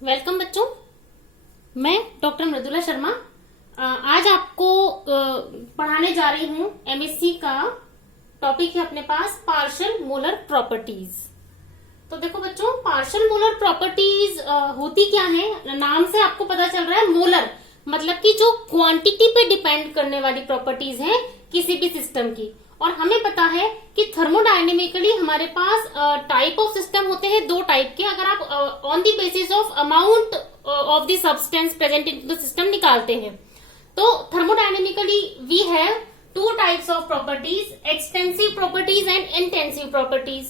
Welcome बच्चों। मैं doctor Mridula Sharma आज आपको पढ़ाने जा रही हूँ एमएससी का टॉपिक है अपने पास पार्शियल मोलर प्रॉपर्टीज। तो देखो बच्चों, पार्शियल मोलर प्रॉपर्टीज होती क्या है, नाम से आपको पता चल रहा है। मोलर मतलब कि जो क्वांटिटी पे डिपेंड करने वाली प्रॉपर्टीज हैं किसी भी सिस्टम की। और हमें पता है कि थर्मोडायनेमिकली हमारे पास टाइप ऑफ सिस्टम होते हैं दो टाइप के। अगर आप on the basis of amount of the substance present in the system निकालते हैं तो thermodynamically we have two types of properties, extensive properties and intensive properties.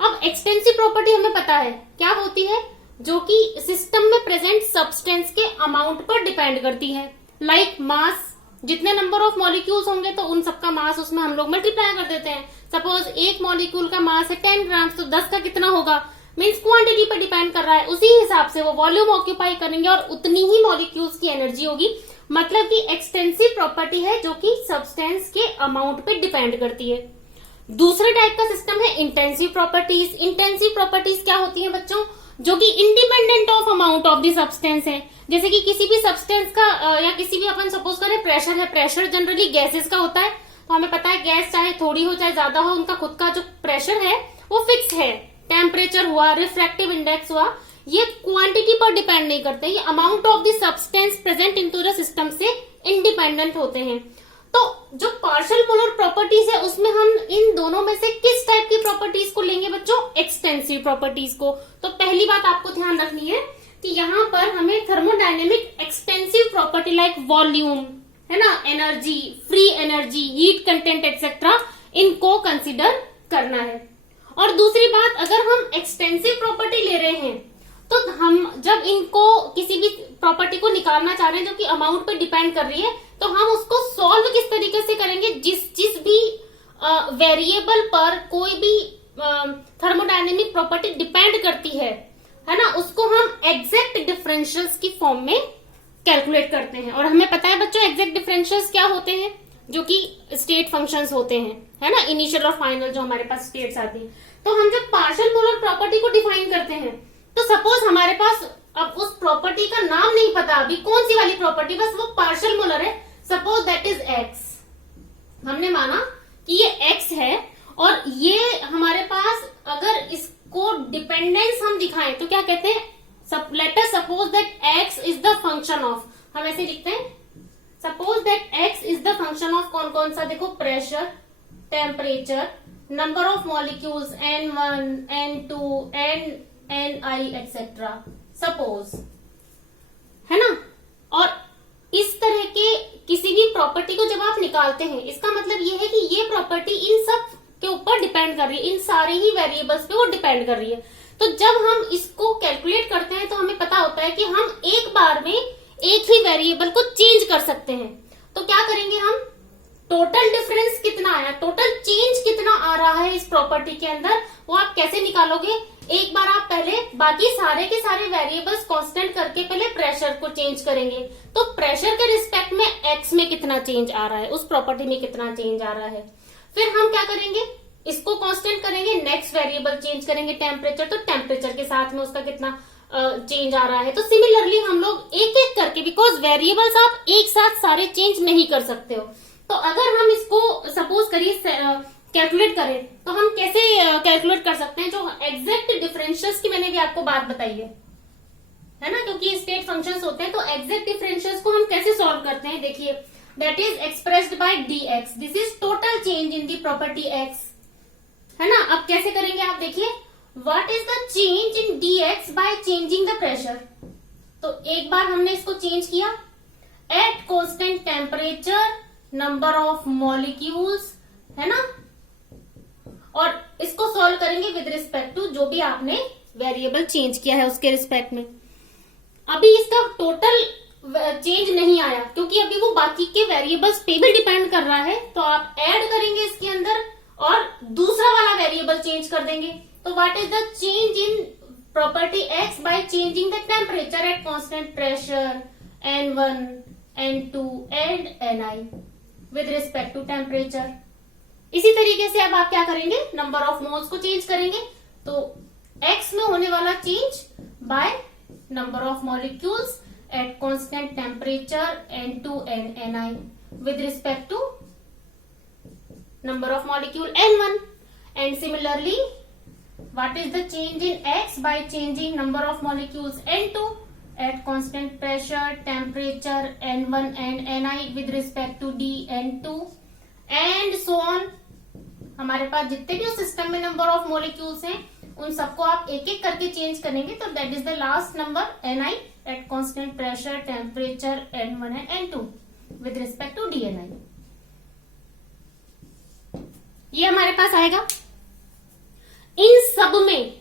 अब एक्सटेंसिव प्रॉपर्टी हमें पता है क्या होती है, जो कि सिस्टम में प्रेजेंट सब्सटेंस के अमाउंट पर डिपेंड करती है। लाइक मास, जितने नंबर ऑफ मॉलिक्यूल्स होंगे तो उन सबका मास उसमें हम लोग मल्टीप्लाई कर देते हैं। सपोज एक मॉलिक्यूल का मास है 10 ग्राम, तो 10 का कितना होगा, मीन्स क्वांटिटी पर डिपेंड कर रहा है। उसी हिसाब से वो वॉल्यूम ऑक्यूपाई करेंगे और उतनी ही मॉलिक्यूल्स की एनर्जी होगी। मतलब कि एक्सटेंसिव प्रॉपर्टी है जो कि सब्सटेंस के अमाउंट पे डिपेंड करती है। दूसरे टाइप का सिस्टम है इंटेंसिव प्रॉपर्टीज। इंटेंसिव प्रॉपर्टीज क्या होती है बच्चों, जो कि independent of amount of the substance है। जैसे कि किसी भी सब्सटेंस का या किसी भी अपन सपोज करें प्रेशर है, प्रेशर जनरली गैसेस का होता है। तो हमें पता है गैस चाहे थोड़ी हो चाहे ज्यादा हो, उनका खुद का जो प्रेशर है वो फिक्स है। टेम्परेचर हुआ, रिफ्रैक्टिव इंडेक्स हुआ, ये क्वांटिटी पर डिपेंड नहीं करते, ये amount of the substance present into the system से इंडिपेंडेंट होते हैं। तो जो पार्शियल मोलर प्रॉपर्टीज है उसमें हम इन दोनों में से किस टाइप की प्रॉपर्टीज को लेंगे बच्चों, एक्सटेंसिव प्रॉपर्टीज को। तो पहली बात आपको ध्यान रखनी है कि यहाँ पर हमें thermodynamic extensive property like volume है ना, energy, free energy, heat content etcetera, इनको कंसिडर करना है। और दूसरी बात, अगर हम एक्सटेंसिव प्रॉपर्टी ले रहे हैं तो हम जब इनको किसी भी प्रॉपर्टी को निकालना चाह रहे हैं जो कि अमाउंट पे डिपेंड कर रही है, तो हम उसको सॉल्व किस तरीके से करेंगे, जिस भी वेरिएबल पर कोई भी थर्मोडायनेमिक प्रॉपर्टी डिपेंड करती है ना, उसको हम एग्जैक्ट डिफरेंशियल्स की फॉर्म में कैलकुलेट करते हैं। और हमें पता है बच्चों एग्जैक्ट डिफरेंशियल्स क्या होते हैं, जो कि स्टेट फंक्शंस होते हैं, है ना, इनिशियल और फाइनल जो हमारे पास स्टेट्स आती है। तो हम जब पार्शियल मोलर प्रॉपर्टी को डिफाइन करते हैं तो सपोज हमारे पास अब उस प्रॉपर्टी का नाम नहीं पता अभी कौन सी वाली प्रॉपर्टी, बस वो पार्शियल मोलर है। Suppose that is x. हमने माना कि ये एक्स है और ये हमारे पास अगर इसको डिपेंडेंस हम दिखाएं तो क्या कहते हैं, let us suppose that x is the function of, हम ऐसे लिखते हैं, suppose that x is the function of कौन कौन सा, देखो pressure, temperature, number of molecules N1, N2, Ni etcetera, suppose, है ना। और इस तरह के किसी भी प्रॉपर्टी को जब आप निकालते हैं, इसका मतलब ये है कि ये प्रॉपर्टी इन सब के ऊपर डिपेंड कर रही है, इन सारे ही वेरिएबल्स पे वो डिपेंड कर रही है। तो जब हम इसको कैलकुलेट करते हैं तो हमें पता होता है कि हम एक बार में एक ही वेरिएबल को चेंज कर सकते हैं। तो क्या करेंगे हम, टोटल डिफरेंस कितना आया, टोटल चेंज कितना आ रहा है इस प्रॉपर्टी के अंदर, वो आप कैसे निकालोगे। एक बार आप पहले बाकी सारे के सारे वेरिएबल्स कांस्टेंट करके पहले प्रेशर को चेंज करेंगे, तो प्रेशर के रिस्पेक्ट में एक्स में कितना चेंज आ रहा है, उस प्रॉपर्टी में कितना चेंज आ रहा है। फिर हम क्या करेंगे, इसको कांस्टेंट करेंगे, नेक्स्ट वेरिएबल चेंज करेंगे टेम्परेचर, तो टेम्परेचर के साथ में उसका कितना चेंज आ रहा है। तो सिमिलरली हम लोग एक एक करके, बिकॉज वेरिएबल्स आप एक साथ सारे चेंज नहीं कर सकते हो, तो अगर हम इसको सपोज करिए कैलकुलेट करें तो हम कैसे कैलकुलेट कर सकते हैं, जो एग्जैक्ट डिफरेंशियल्स की मैंने भी आपको बात बताई है ना, क्योंकि स्टेट फंक्शंस होते हैं। तो एग्जैक्ट डिफरेंशियल्स को हम कैसे सॉल्व करते हैं, देखिए that is expressed by dx, this is total change in the property x, है ना। अब कैसे करेंगे आप देखिए, what is the change in dx bye changing the pressure. तो एक बार हमने इसको चेंज किया at constant temperature, number of molecules, है ना, और इसको सॉल्व करेंगे विद रिस्पेक्ट टू जो भी आपने वेरिएबल चेंज किया है उसके रिस्पेक्ट में। अभी इसका टोटल चेंज नहीं आया क्योंकि अभी वो बाकी के वेरिएबल्स पे भी डिपेंड कर रहा है, तो आप ऐड करेंगे इसके अंदर और दूसरा वाला वेरिएबल चेंज कर देंगे। तो what is the change in property x by changing the temperature at constant pressure N1, N2 and Ni with respect to temperature. इसी तरीके से अब आप क्या करेंगे, नंबर ऑफ मोल्स को चेंज करेंगे, तो x में होने वाला change by number of molecules at constant temperature N2 and Ni with respect to number of molecule N1. And similarly, what is the change in X by changing number of molecules N2 at constant pressure, temperature N1 and Ni with respect to Dn2 and so on. हमारे पास जितने भी system में number of molecules हैं उन सबको आप एक एक करके चेंज करेंगे तो that is the last number Ni at constant pressure, temperature N1 and N2 with respect to Dni. ये हमारे पास आएगा. इन सब में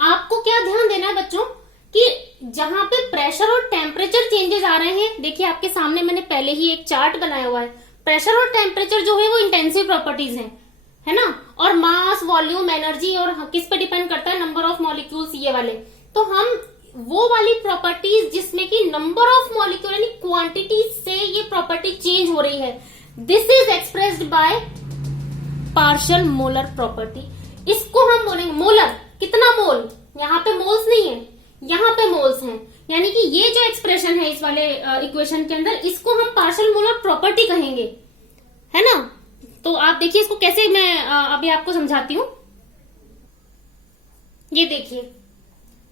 आपको क्या ध्यान देना है बच्चों कि जहां पे प्रेशर और टेम्परेचर चेंजेस आ रहे हैं, देखिए आपके सामने मैंने पहले ही एक चार्ट बनाया हुआ है. प्रेशर और टेम्परेचर जो है वो इंटेंसिव प्रॉपर्टीज हैं, है ना, और मास, वॉल्यूम, एनर्जी और किस पे डिपेंड करता है, नंबर ऑफ मॉलिक्यूल्स, ये वाले. तो हम वो वाली प्रॉपर्टीज जिसमें कि नंबर ऑफ मॉलिक्यूल यानी क्वांटिटी से ये प्रॉपर्टी चेंज हो रही है, this is expressed by partial molar property. इसको हम बोलेंगे मोलर. कितना मोल, यहाँ पे मोल्स नहीं है, यहाँ पे मोल्स हैं, यानी कि ये जो एक्सप्रेशन है इस वाले इक्वेशन के अंदर, इसको हम पार्शियल मोलर प्रॉपर्टी कहेंगे, है ना. तो आप देखिए इसको कैसे मैं अभी आपको समझाती हूं. ये देखिए,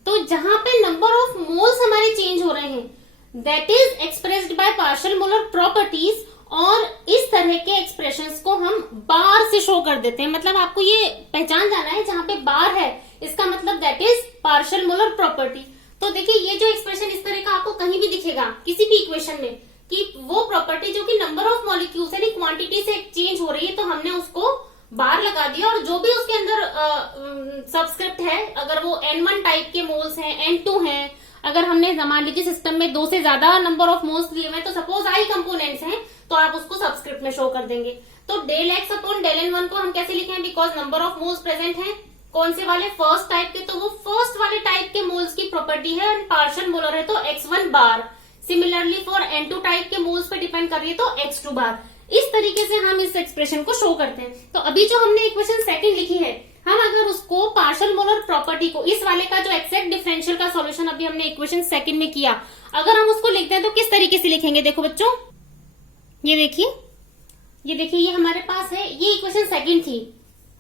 तो जहां पे नंबर ऑफ मोल्स हमारे चेंज हो रहे हैं that is expressed by partial molar properties, और इस तरह के एक्सप्रेशंस को हम बार से शो कर देते हैं. मतलब आपको ये पहचान जाना है जहां पे बार है इसका मतलब that is partial molar property. तो देखिए ये जो एक्सप्रेशन इस तरह का आपको कहीं भी दिखेगा किसी भी इक्वेशन में कि वो प्रॉपर्टी जो कि नंबर ऑफ मॉलिक्यूल्स यानी क्वांटिटी से चेंज हो रही है, तो हमने उसको बार लगा दिया, और जो भी उसके अंदर सबस्क्रिप्ट है, अगर वो N1 टाइप के मोल्स हैं, N2 हैं, अगर हमने मान लीजिए सिस्टम में 2 से ज्यादा नंबर ऑफ मोल्स लिए हुए हैं, तो सपोज I कंपोनेंट्स हैं, तो आप उसको सबस्क्रिप्ट में शो कर देंगे. तो del x upon del N1 को हम कैसे लिखें, because number of moles present हैं. कौन से वाले, फर्स्ट टाइप के, तो वो फर्स्ट वाले टाइप के मोल्स की प्रॉपर्टी है, पार्शियल मोलर है तो X1 bar. Similarly for N2 type के मोल्स पे डिपेंड कर रही है तो X2 बार. इस तरीके से हम इस एक्सप्रेशन को शो करते हैं. तो अभी जो हमने इक्वेशन सेकंड लिखी है, हम अगर उसको पार्शियल मोलर प्रॉपर्टी को, इस वाले का जो एक्सैक्ट डिफरेंशियल का सॉल्यूशन अभी हमने इक्वेशन सेकंड में किया, अगर हम उसको लिखते हैं तो किस तरीके से लिखेंगे, देखो बच्चों, ये देखिए ये हमारे पास है, ये इक्वेशन सेकंड थी,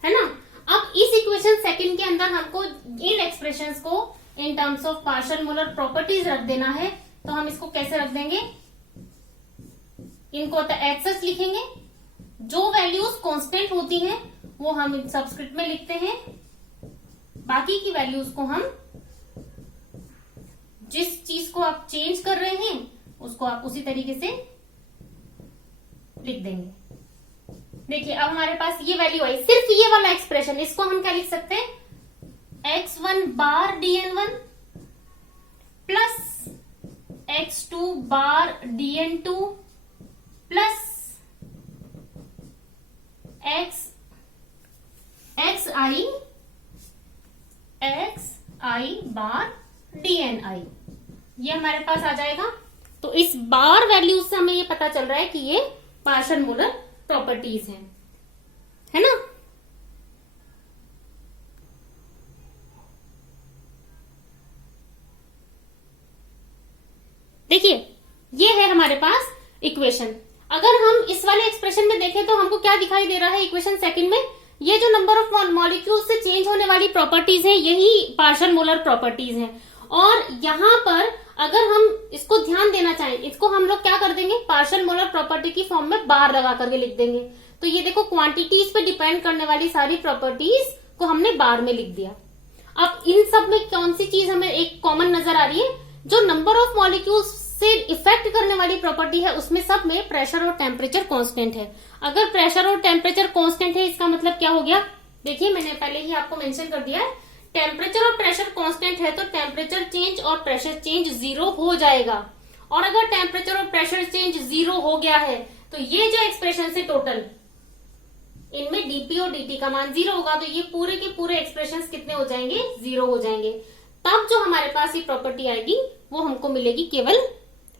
है ना. अब इस इक्वेशन सेकंड के अंदर हमको इन एक्सप्रेशंस को in terms of partial molar properties रख देना है. तो हम इसको कैसे रख देंगे, इनको एक्सेस लिखेंगे, जो वैल्यूज कांस्टेंट होती हैं वो हम सबस्क्रिप्ट में लिखते हैं, बाकी की वैल्यूज को हम, जिस चीज को आप चेंज कर रहे हैं उसको आप उसी तरीके से लिख देंगे. देखिए अब हमारे पास ये वैल्यू आई, सिर्फ ये वाला एक्सप्रेशन, इसको हम क्या लिख सकते हैं, X1 बार Dn1 प्लस X2 बार Dn2 प्लस xi बार Dni, ये हमारे पास आ जाएगा. तो इस बार वैल्यूज से हमें ये पता चल रहा है कि ये पार्शियल मोलर प्रॉपर्टीज हैं, है ना. देखिए ये है हमारे पास इक्वेशन. अगर हम इस वाले एक्सप्रेशन में देखें तो हमको क्या दिखाई दे रहा है इक्वेशन सेकंड में, ये जो नंबर ऑफ मॉलिक्यूल से चेंज होने वाली प्रॉपर्टीज हैं यही पार्शियल मोलर प्रॉपर्टीज हैं. और यहाँ पर अगर हम इसको ध्यान देना चाहें, इसको हम लोग क्या कर देंगे, पार्शियल मोलर प्रॉपर्टी की फॉर्म में बार लगा करके लिख देंगे. तो ये देखो क्वांटिटीज पे डिपेंड करने वाली सारी प्रॉपर्टीज को हमने बार में लिख दिया. अब इन सब में कौन सी चीज हमें एक कॉमन नजर आ रही है, जो नंबर ऑफ मॉलिक्यूल्स से इफेक्ट करने वाली प्रॉपर्टी है उसमें सब में प्रेशर और टेम्परेचर कांस्टेंट है. अगर प्रेशर और टेम्परेचर कांस्टेंट है इसका मतलब क्या हो गया, देखिए मैंने पहले ही आपको मेंशन कर दिया है, टेम्परेचर और प्रेशर कांस्टेंट है तो टेम्परेचर चेंज और प्रेशर चेंज 0 हो जाएगा. और अगर टेम्परेचर और प्रेशर चेंज 0 हो गया है तो ये जो एक्सप्रेशन से टोटल इनमें डीपी और डीटी का मान 0 होगा, तो ये पूरे के पूरे एक्सप्रेशन कितने हो जाएंगे, 0 हो जाएंगे. तब जो हमारे पास ये प्रॉपर्टी आएगी वो हमको मिलेगी केवल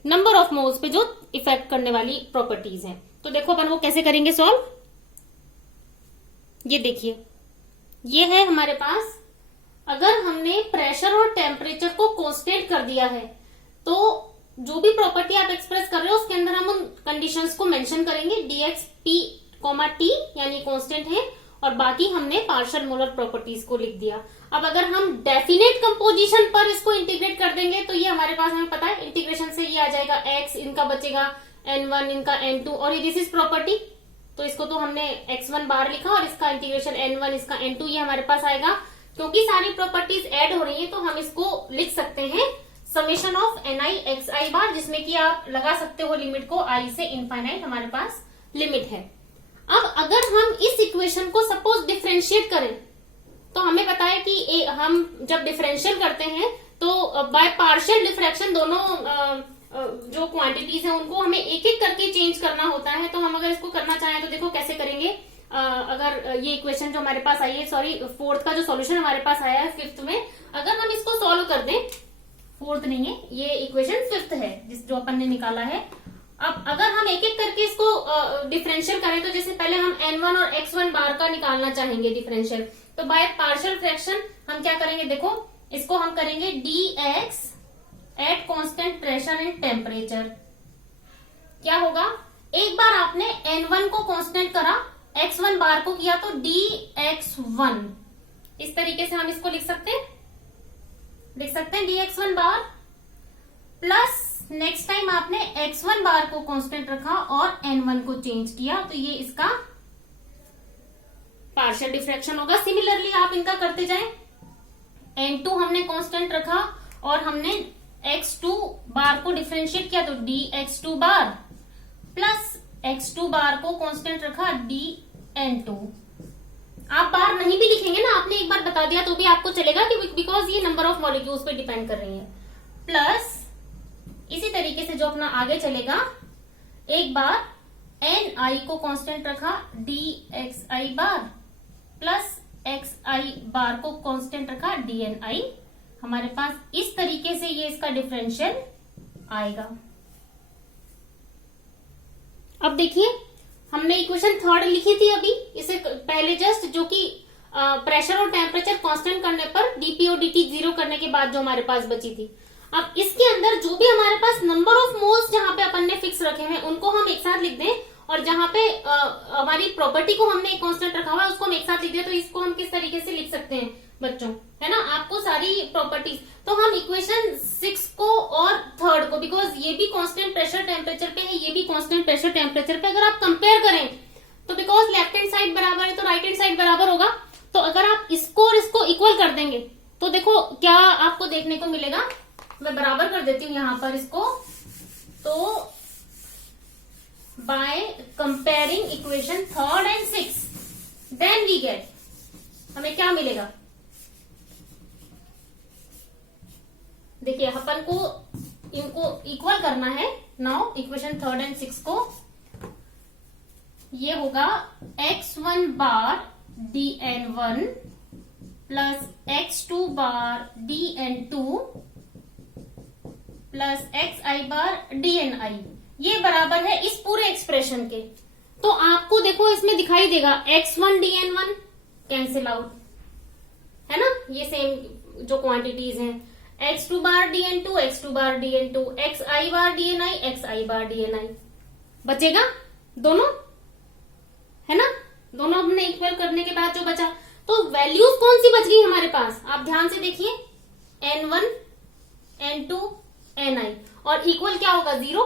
नंबर ऑफ मोल्स पे जो इफेक्ट करने वाली प्रॉपर्टीज हैं. तो देखो अपन वो कैसे करेंगे सॉल्व. ये देखिए ये है हमारे पास अगर हमने प्रेशर और टेम्परेचर को कांस्टेंट कर दिया है तो जो भी प्रॉपर्टी आप एक्सप्रेस कर रहे हो उसके अंदर हम उन कंडीशंस को मेंशन करेंगे। dx p, t यानी कांस्टेंट है, और बाकी हमने पार्शियल मोलर प्रॉपर्टीज को लिख दिया। अब अगर हम डेफिनेट कंपोजिशन पर इसको इंटीग्रेट कर देंगे तो ये हमारे पास, हमें पता है इंटीग्रेशन से ये आ जाएगा x, इनका बचेगा n1, इनका n2, और ये दिस इज प्रॉपर्टी, तो इसको तो हमने x1 बार लिखा और इसका इंटीग्रेशन n1, इसका n2, ये हमारे पास आएगा। क्योंकि सारी प्रॉपर्टीज ऐड हो रही है तो हम इसको लिख सकते हैं समेशन ऑफ ni xi बार, जिसमें कि आप लगा सकते हो लिमिट को i से इनफाइनाइट हमारे पास लिमिट है। अब अगर हम इस इक्वेशन को सपोज डिफरेंशिएट करें तो हमें पता है कि हम जब डिफरेंशियल करते हैं तो बाय पार्शियल डिफ्रैक्शन दोनों जो क्वांटिटीज हैं उनको हमें एक एक करके चेंज करना होता है। तो हम अगर इसको करना चाहें तो देखो कैसे करेंगे। अगर ये इक्वेशन जो हमारे पास आई है, सॉरी फोर्थ का जो सॉल्यूशन हमारे पास आया है फिफ्थ में, अगर हम इसको सॉल्व कर दें, फोर्थ नहीं है ये इक्वेशन फिफ्थ है जो अपन ने निकाला है। अब अगर हम एक एक करके इसको डिफरेंशियल करें तो जैसे पहले हम n1 और x1 बार का निकालना चाहेंगे डिफरेंशियल, तो बाय पार्शियल फ्रैक्शन हम क्या करेंगे, देखो इसको हम करेंगे dx eight constant pressure and temperature. क्या होगा, एक बार आपने n1 को कांस्टेंट करा, x1 बार को किया तो dx1, इस तरीके से हम इसको लिख सकते हैं dx1 bar, plus next time आपने x1 बार को कांस्टेंट रखा और n1 को चेंज किया तो ये इसका पार्शियल डिफ्रैक्शन होगा। सिमिलरली आप इनका करते जाएं, n2 हमने कांस्टेंट रखा और हमने x2 बार को डिफरेंशिएट किया तो dx2 बार, प्लस x2 बार को कांस्टेंट रखा dn2। आप बार नहीं भी लिखेंगे ना, आपने एक बार बता दिया तो भी आपको चलेगा कि बिकॉज ये नंबर ऑफ मॉलिक्यूल्स पे डिपेंड कर रही है। प्लस इसी तरीके से जो अपना आगे चलेगा, एक बार ni को कांस्टेंट रखा dxi बार, प्लस xi बार को कांस्टेंट रखा dni, हमारे पास इस तरीके से ये इसका डिफरेंशियल आएगा। अब देखिए हमने इक्वेशन थर्ड लिखी थी अभी इसे पहले जस्ट, जो कि प्रेशर और टेम्परेचर कांस्टेंट करने पर dp और dt जीरो करने के बाद जो हमारे पास बची थी। अब इसके अंदर जो भी हमारे पास नंबर ऑफ मोल्स जहां पे अपन ने फिक्स रखे हैं उनको हम एक साथ लिख दें, और जहां पे हमारी प्रॉपर्टी को हमने एक कांस्टेंट रखा हुआ है उसको हम एक साथ लिख दें। तो इसको हम किस तरीके से लिख सकते हैं बच्चों, है ना, आपको सारी प्रॉपर्टीज, तो हम इक्वेशन 6 को और थर्ड को, बिकॉज ये भी कांस्टेंट प्रेशर टेम्परेचर पे है, ये भी कांस्टेंट प्रेशर टेम्परेचर पे, अगर आप कंपेयर करें तो बिकॉज लेफ्ट हैंड साइड बराबर है तो राइट हैंड साइड बराबर होगा, तो अगर आप इसको और इसको इक्वल कर देंगे तो देखो क्या आपको देखने को मिलेगा। मैं बराबर कर देती हूँ यहां पर इसको, तो by comparing equation third and 6 then we get, हमें क्या मिलेगा, देखिए अपन को इनको इक्वल करना है। नाउ इक्वेशन थर्ड एंड 6 को, ये होगा x1 बार dn1 प्लस x2 बार dn2 प्लस xi बार dni, ये बराबर है इस पूरे एक्सप्रेशन के। तो आपको देखो इसमें दिखाई देगा x1 dn1 कैंसिल आउट, है ना, ये सेम जो क्वांटिटीज हैं, x2 बार dn2 x2 बार dn2, xi बार dni xi बार dni, बचेगा दोनों, है ना, दोनों हमने इक्वल करने के बाद जो बचा, तो वैल्यूज कौन सी बच गई हमारे पास, आप ध्यान से देखिए, n1 n2 ni, और इक्वल क्या होगा 0,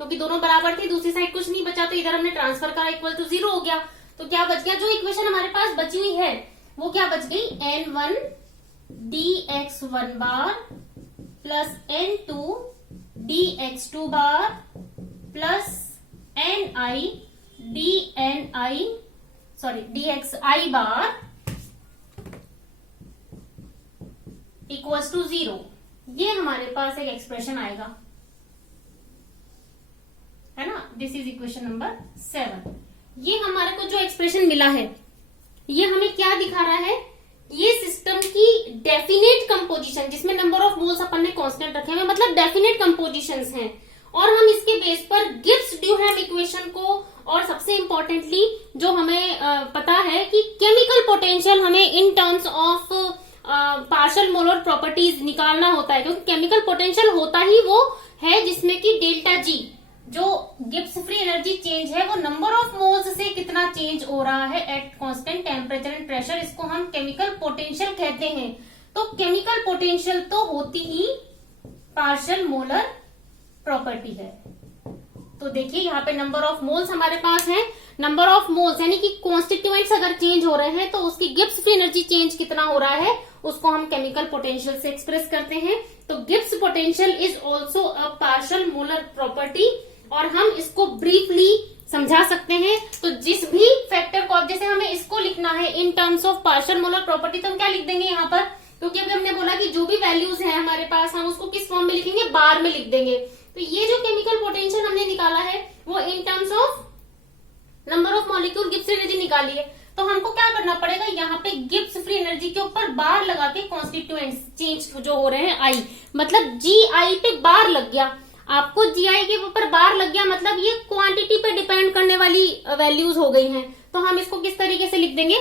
क्योंकि दोनों बराबर थे, दूसरी साइड कुछ नहीं बचा तो इधर हमने ट्रांसफर करा, इक्वल टू 0 हो गया। तो क्या बच गया, जो इक्वेशन हमारे पास बची हुई है वो क्या बच गई, n1 dx1 bar plus n2 dx2 bar plus ni dxi bar equals to 0, ये हमारे पास एक एक्सप्रेशन आएगा, है ना, दिस इज इक्वेशन नंबर 7। ये हमारे को जो एक्सप्रेशन मिला है ये हमें क्या दिखा रहा है, ये सिस्टम की डेफिनेट कंपोजिशन, जिसमें नंबर ऑफ मोल्स अपन ने कांस्टेंट रखे हुए, मतलब डेफिनेट कंपोजिशंस हैं, और हम इसके बेस पर गिब्स ड्यूहैम इक्वेशन को, और सबसे इंपॉर्टेंटली जो हमें पता है कि केमिकल पोटेंशियल हमें in terms of partial molar properties निकालना होता है, क्योंकि केमिकल पोटेंशियल होता ही वो है जिसमें कि डेल्टा जी जो गिब्स फ्री एनर्जी चेंज है वो नंबर ऑफ मोल्स से कितना चेंज हो रहा है at constant temperature and pressure, इसको हम केमिकल पोटेंशियल कहते हैं। तो केमिकल पोटेंशियल तो होती ही पार्शियल मोलर प्रॉपर्टी है। तो देखिए यहाँ पे नंबर ऑफ मोल्स हमारे पास है, नंबर ऑफ मोल्स यानी कि कॉन्स्टिट्यूएंट्स अगर चेंज हो रहे हैं तो उसकी गिब्स फ्री एनर्जी चेंज कितना हो रहा है उसको हम केमिकल पोटेंशियल से एक्सप्रेस करते हैं। तो Gibbs potential is also a partial molar property, और हम इसको ब्रीफली समझा सकते हैं। तो जिस भी फैक्टर को, अब जैसे हमें इसको लिखना है in terms of partial molar property, तो हम क्या लिख देंगे यहाँ पर, क्योंकि अभी हमने बोला कि जो भी वैल्यूज है हमारे पास हम उसको किस फॉर्म में लिखेंगे, बार में लिख देंगे। तो ये जो केमिकल पोटेंशियल हमने निकाला है वो in terms of number of molecule Gibbs free energy निकाली है। तो हमको क्या करना पड़ेगा, यहाँ पे गिब्स फ्री एनर्जी के ऊपर बार लगा के कॉन्स्टिट्यूएंट्स चेंज जो हो रहे हैं आई, मतलब जी आई पे बार लग गया, आपको जी आई के ऊपर बार लग गया, मतलब ये क्वांटिटी पे डिपेंड करने वाली वैल्यूज हो गई हैं। तो हम इसको किस तरीके से लिख देंगे,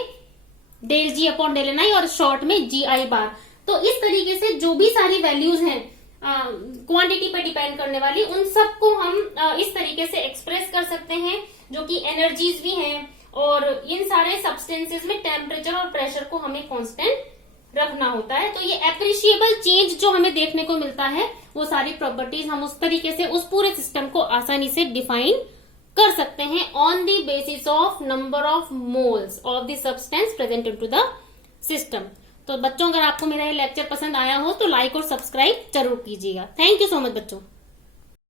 डेल जी अपॉन डेल एन आई और शॉर्ट में जी आई बार। तो इस तरीके से जो भी सारी वैल्यूज हैं क्वांटिटी पे डिपेंड करने वाली, उन सबको हम इस तरीके से एक्सप्रेस कर सकते हैं, जो कि एनर्जीज भी हैं, और इन सारे सब्सटेंसेस में टेम्परेचर और प्रेशर को हमें कांस्टेंट रखना होता है। तो ये एप्रिशिएबल चेंज जो हमें देखने को मिलता है वो सारी प्रॉपर्टीज हम उस तरीके से उस पूरे सिस्टम को आसानी से डिफाइन कर सकते हैं on the basis of number of moles of the substance present into the system. तो बच्चों, अगर आपको मेरा ये लेक्चर पसंद आया हो तो लाइक और सब्सक्राइब जरूर कीजिएगा। थैंक यू सो मच बच्चों।